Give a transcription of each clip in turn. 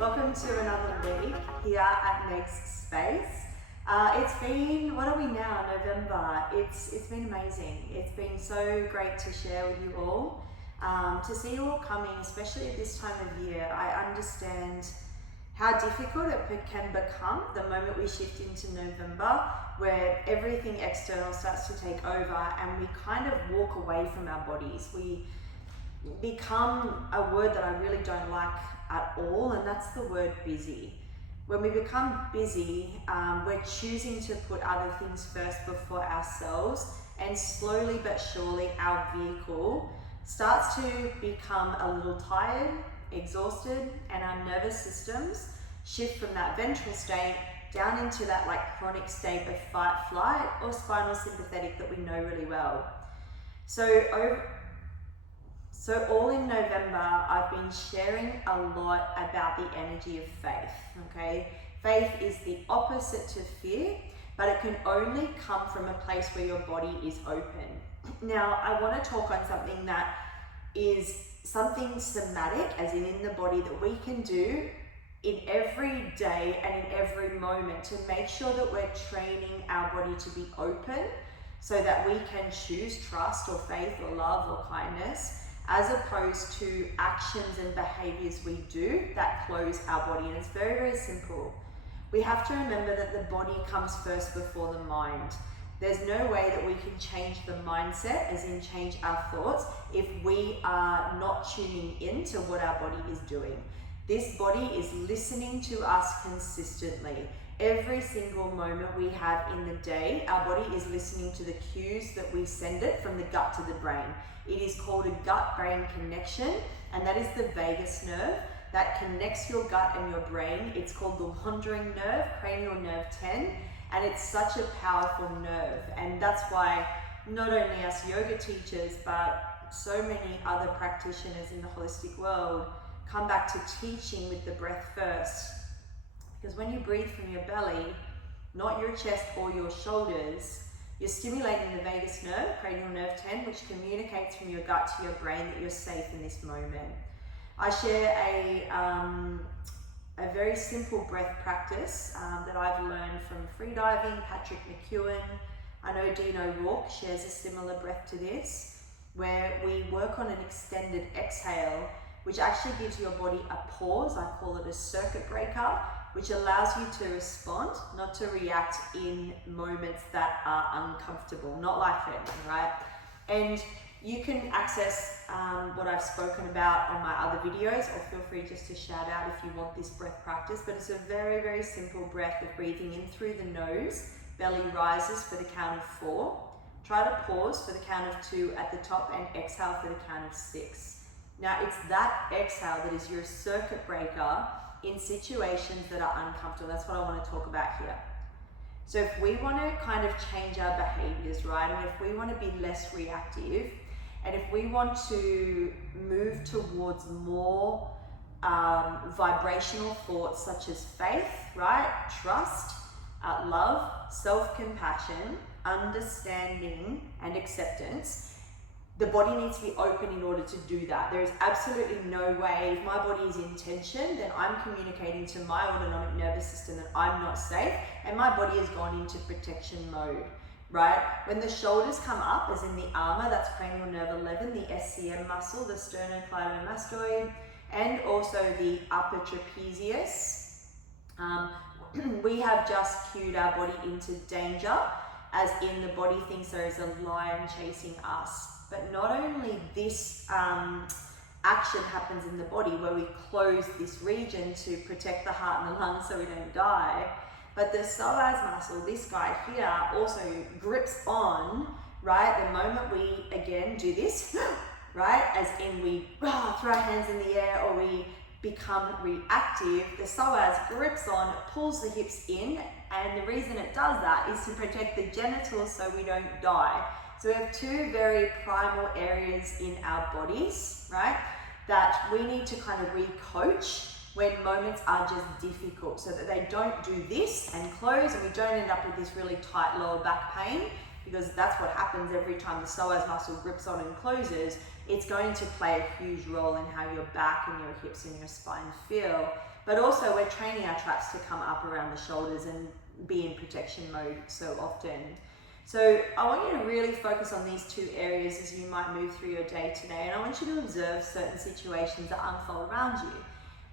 Welcome to another week here at Meg's Space. It's been, what are we now, November? It's been amazing. It's been so great to share with you all. To see you all coming, especially at this time of year, I understand how difficult it can become the moment we shift into November, where everything external starts to take over and we kind of walk away from our bodies. We become a word that I really don't like at all, and that's the word busy. When we become busy, we're choosing to put other things first before ourselves, and slowly but surely our vehicle starts to become a little tired, exhausted, and our nervous systems shift from that ventral state down into that chronic state of fight, flight, or spinal sympathetic that we know really well. So all in November, I've been sharing a lot about the energy of faith, okay? Faith is the opposite to fear, but it can only come from a place where your body is open. Now, I want to talk on something that is something somatic, as in the body, that we can do in every day and in every moment to make sure that we're training our body to be open so that we can choose trust or faith or love or kindness, as opposed to actions and behaviors we do that close our body. And it's very, very simple. We have to remember that the body comes first before the mind. There's no way that we can change the mindset, as in change our thoughts, if we are not tuning into what our body is doing. This body is listening to us consistently. Every single moment we have in the day, our body is listening to the cues that we send it from the gut to the brain. It is called a gut-brain connection, and that is the vagus nerve that connects your gut and your brain. It's called the wandering nerve, cranial nerve 10, and it's such a powerful nerve. And that's why not only us yoga teachers, but so many other practitioners in the holistic world come back to teaching with the breath first. Because when you breathe from your belly, not your chest or your shoulders, you're stimulating the vagus nerve, cranial nerve 10, which communicates from your gut to your brain that you're safe in this moment. I share a very simple breath practice that I've learned from freediving, Patrick McEwen. I know Dean O'Rourke shares a similar breath to this, where we work on an extended exhale, which actually gives your body a pause. I call it a circuit breaker, which allows you to respond, not to react in moments that are uncomfortable, not life-threatening, right? And you can access what I've spoken about on my other videos, or feel free just to shout out if you want this breath practice, but it's a very, very simple breath of breathing in through the nose, belly rises for the count of 4. Try to pause for the count of 2 at the top and exhale for the count of 6. Now, it's that exhale that is your circuit breaker in situations that are uncomfortable. That's what I want to talk about here. So if we want to kind of change our behaviors, right, and if we want to be less reactive, and if we want to move towards more vibrational thoughts such as faith, right, trust, love, self-compassion, understanding, and acceptance, the body needs to be open in order to do that. There is absolutely no way, if my body is in tension, then I'm communicating to my autonomic nervous system that I'm not safe, and my body has gone into protection mode, right? When the shoulders come up, as in the armor, that's cranial nerve 11, the SCM muscle, the sternocleidomastoid, and also the upper trapezius. We have just cued our body into danger, as in the body thinks there is a lion chasing us. But not only this action happens in the body where we close this region to protect the heart and the lungs so we don't die, but the psoas muscle, this guy here, also grips on, right? The moment we, again, do this, right? As in we throw our hands in the air or we become reactive, the psoas grips on, pulls the hips in, and the reason it does that is to protect the genitals so we don't die. So we have two very primal areas in our bodies, right, that we need to kind of re-coach when moments are just difficult, so that they don't do this and close and we don't end up with this really tight lower back pain, because that's what happens every time the psoas muscle grips on and closes. It's going to play a huge role in how your back and your hips and your spine feel. but also we're training our traps to come up around the shoulders and be in protection mode so often. So I want you to really focus on these two areas as you might move through your day today, and I want you to observe certain situations that unfold around you.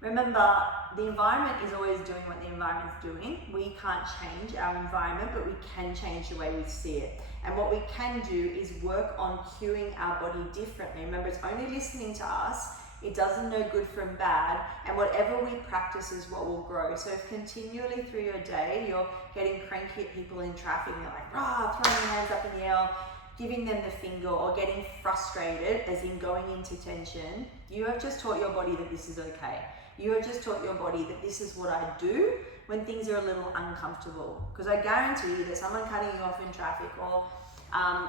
Remember, the environment is always doing what the environment's doing. We can't change our environment, but we can change the way we see it. And what we can do is work on cueing our body differently. Remember, it's only listening to us. It doesn't know good from bad, and whatever we practice is what will grow. So if continually through your day you're getting cranky at people in traffic and you're like, rah, throwing your hands up in the air, giving them the finger, or getting frustrated, as in going into tension, you have just taught your body that this is okay. You have just taught your body that this is what I do when things are a little uncomfortable. Because I guarantee you that someone cutting you off in traffic, or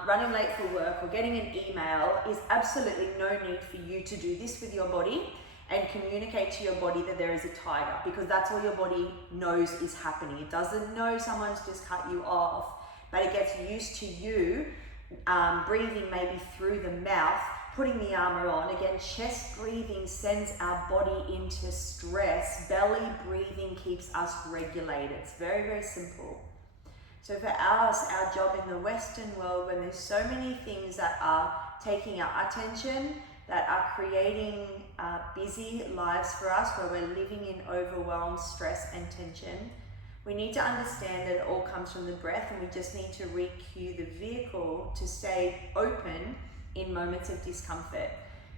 running late for work, or getting an email is absolutely no need for you to do this with your body and communicate to your body that there is a tiger, because that's all your body knows is happening. It doesn't know someone's just cut you off, but it gets used to you breathing maybe through the mouth, putting the armor on. Again, chest breathing sends our body into stress. Belly breathing keeps us regulated. It's very, very simple. So for us, our job in the Western world, when there's so many things that are taking our attention, that are creating busy lives for us, where we're living in overwhelm, stress and tension, we need to understand that it all comes from the breath, and we just need to re-cue the vehicle to stay open in moments of discomfort.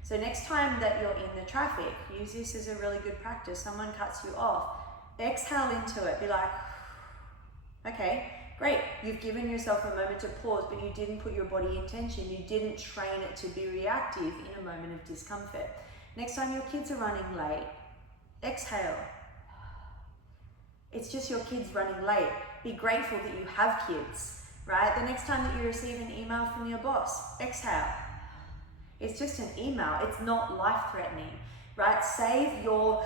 So next time that you're in the traffic, use this as a really good practice. Someone cuts you off, exhale into it. Be like, okay, great. You've given yourself a moment to pause, but you didn't put your body in tension. You didn't train it to be reactive in a moment of discomfort. Next time your kids are running late, exhale. It's just your kids running late. Be grateful that you have kids, right? The next time that you receive an email from your boss, exhale. It's just an email. It's not life-threatening, right? Save your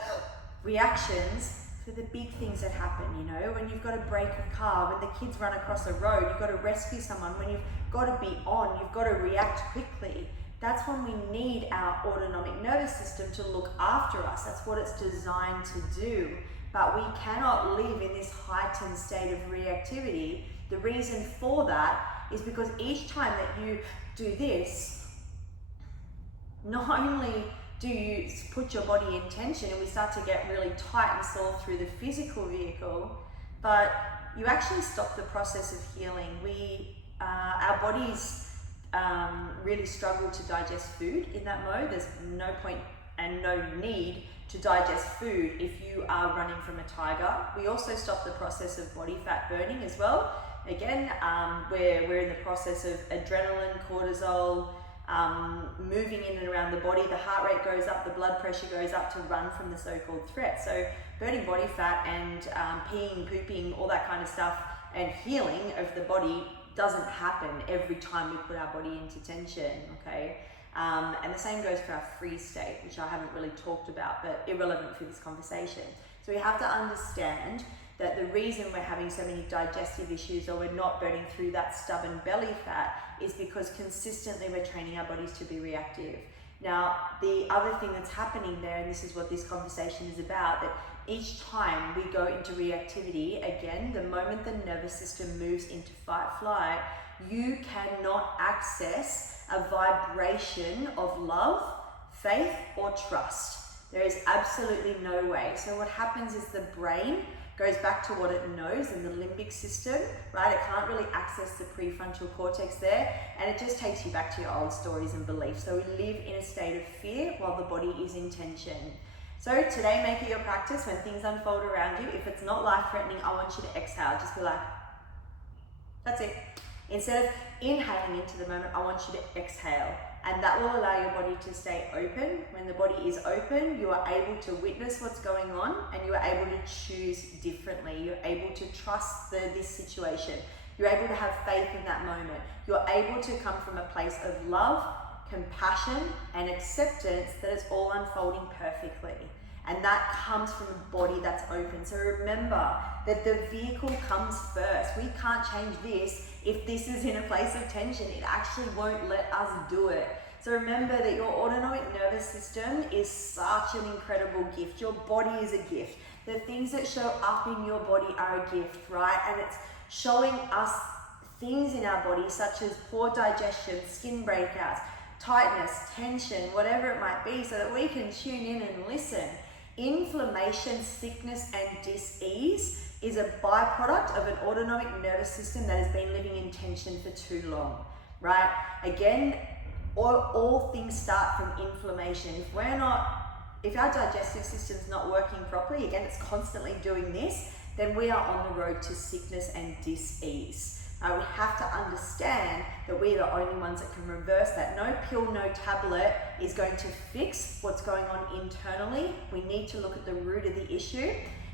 reactions for the big things that happen, you know, when you've got to brake a car, when the kids run across a road, you've got to rescue someone, when you've got to be on, you've got to react quickly. That's when we need our autonomic nervous system to look after us. That's what it's designed to do. But we cannot live in this heightened state of reactivity. The reason for that is because each time that you do this, not only do you put your body in tension and we start to get really tight and sore through the physical vehicle, but you actually stop the process of healing. Our bodies really struggle to digest food in that mode. There's no point and no need to digest food if you are running from a tiger. We also stop the process of body fat burning as well. Again, we're in the process of adrenaline, cortisol, moving in and around the body. The heart rate goes up, the blood pressure goes up to run from the so-called threat. So burning body fat and peeing, pooping, all that kind of stuff, and healing of the body doesn't happen every time we put our body into tension, okay? And the same goes for our freeze state, which I haven't really talked about, but irrelevant for this conversation. So we have to understand that the reason we're having so many digestive issues, or we're not burning through that stubborn belly fat, is because consistently we're training our bodies to be reactive. Now, the other thing that's happening there, and this is what this conversation is about, that each time we go into reactivity, again, the moment the nervous system moves into fight flight, you cannot access a vibration of love, faith, or trust. There is absolutely no way. So what happens is the brain goes back to what it knows in the limbic system, right? It can't really access the prefrontal cortex there, and it just takes you back to your old stories and beliefs. So we live in a state of fear while the body is in tension. So today, make it your practice when things unfold around you. If it's not life-threatening, I want you to exhale. Just be like, that's it. Instead of inhaling into the moment, I want you to exhale. And that will allow your body to stay open. When the body is open, you are able to witness what's going on, and you are able to choose differently. You're able to trust this situation. You're able to have faith in that moment. You're able to come from a place of love, compassion, and acceptance that it's all unfolding perfectly. And that comes from a body that's open. So remember that the vehicle comes first. We can't change this if this is in a place of tension. It actually won't let us do it. So remember that your autonomic nervous system is such an incredible gift. Your body is a gift. The things that show up in your body are a gift, right? And it's showing us things in our body such as poor digestion, skin breakouts, tightness, tension, whatever it might be, so that we can tune in and listen. Inflammation, sickness, and dis-ease is a byproduct of an autonomic nervous system that has been living in tension for too long, right? Again, all things start from inflammation. If our digestive system's not working properly, again, it's constantly doing this, then we are on the road to sickness and dis-ease. We have to understand that we are the only ones that can reverse that. No pill, no tablet is going to fix what's going on internally. We need to look at the root of the issue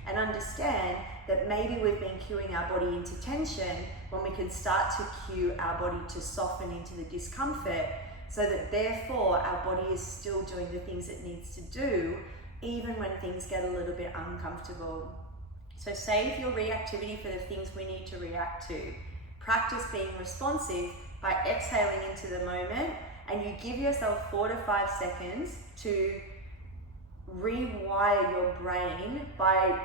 and understand that maybe we've been cueing our body into tension when we can start to cue our body to soften into the discomfort, so that therefore our body is still doing the things it needs to do, even when things get a little bit uncomfortable. So save your reactivity for the things we need to react to. Practice being responsive by exhaling into the moment, and you give yourself 4 to 5 seconds to rewire your brain by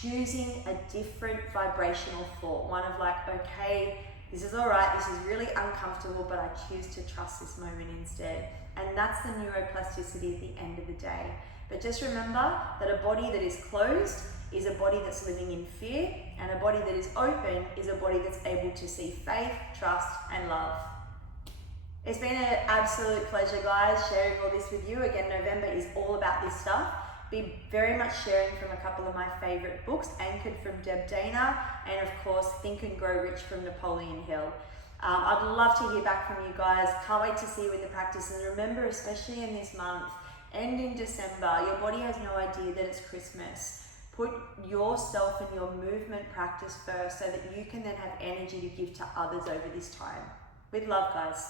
choosing a different vibrational thought. One of like, okay, this is all right, this is really uncomfortable, but I choose to trust this moment instead. And that's the neuroplasticity at the end of the day. But just remember that a body that is closed is a body that's living in fear, and a body that is open is a body that's able to see faith, trust, and love. It's been an absolute pleasure, guys, sharing all this with you. Again, November is all about this stuff. Be very much sharing from a couple of my favorite books, Anchored from Deb Dana, and of course, Think and Grow Rich from Napoleon Hill. I'd love to hear back from you guys. Can't wait to see you in the practice. And remember, especially in this month and in December, your body has no idea that it's Christmas. Put yourself and your movement practice first so that you can then have energy to give to others over this time. With love, guys.